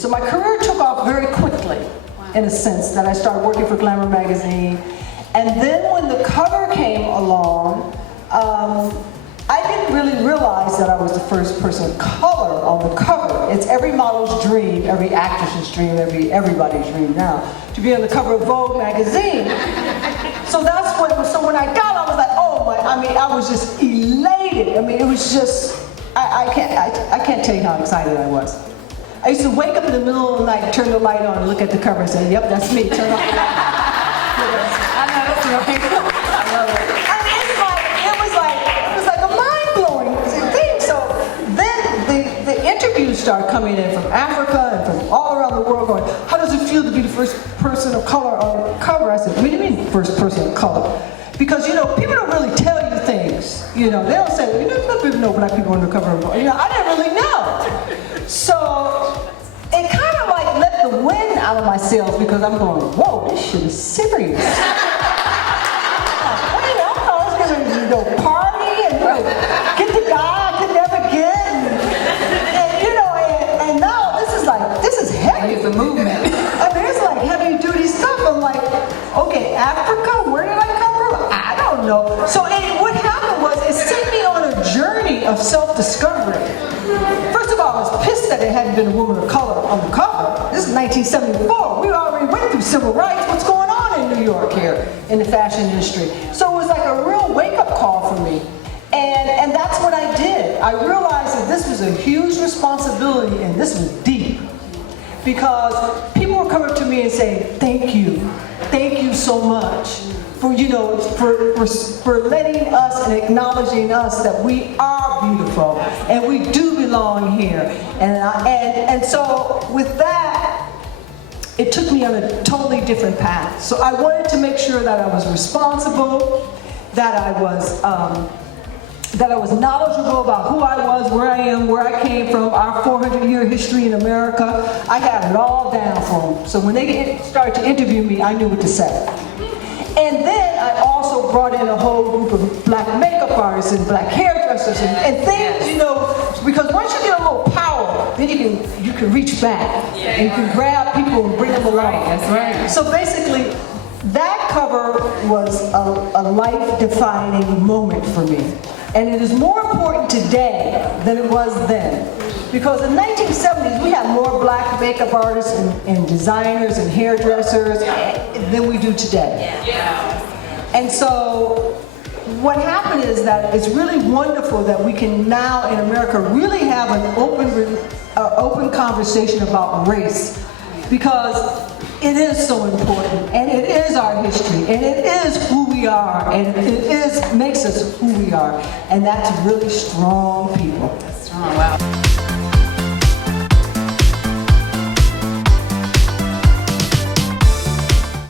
So my career took off very quickly, in a sense, that I started working for Glamour magazine. And then when the cover came along, I didn't really realize that I was the first person of color on the cover. It's every model's dream, every actress's dream, everybody's dream now, to be on the cover of Vogue magazine. So that's when, so when I got, I was like, oh my, I mean, I was just elated. I mean, it was just, I can't tell you how excited I was. I used to wake up in the middle of the night, turn the light on, and look at the cover and say, yep, that's me, turn off the light. I know that's right. I love it. I mean, it was like a mind-blowing thing. So then the interviews started coming in from Africa and from all around the world going, how does it feel to be the first person of color on the cover? I said, what do you mean first person of color? Because, you know, people don't really tell you things. You know, they don't say, you know, people know black people on the cover of Vogue. You know, I didn't really know. So it kind of like let the wind out of my sails because I'm going, whoa, this shit is serious. Wait, I thought I was going to go party and get the guy I could never get. And you know, and now this is heavy. It's a movement. I mean, it's like heavy duty stuff. I'm like, okay, Africa, where did I come from? I don't know. So what happened was it sent me on a journey of self-discovery. First of all, I was pissed that it hadn't been a woman of color on the cover. This is 1974. We already went through civil rights. What's going on in New York here in the fashion industry? So it was like a real wake-up call for me. And that's what I did. I realized that this was a huge responsibility and this was deep. Because people were coming to me and saying, thank you so much for, you know, for letting us and acknowledging us that we are beautiful and we do belong here. And so with that, it took me on a totally different path. So I wanted to make sure that I was responsible, that I was knowledgeable about who I was, where I am, where I came from, our 400-year history in America. I had it all down for them. So when they started to interview me, I knew what to say. And then I also brought in a whole group of black makeup artists and black hairdressers and things, you know, because once you get a little power, then you can reach back and you can grab people and bring them along. That's right. So basically, that cover was a life-defining moment for me. And it is more important today than it was then. Because in the 1970s, we had more black makeup artists and designers and hairdressers than we do today. And so what happened is that it's really wonderful that we can now in America really have an open conversation about race. Because it is so important, and it is our history, and it is who we are, and it makes us who we are, and that's really strong people. That's strong, wow.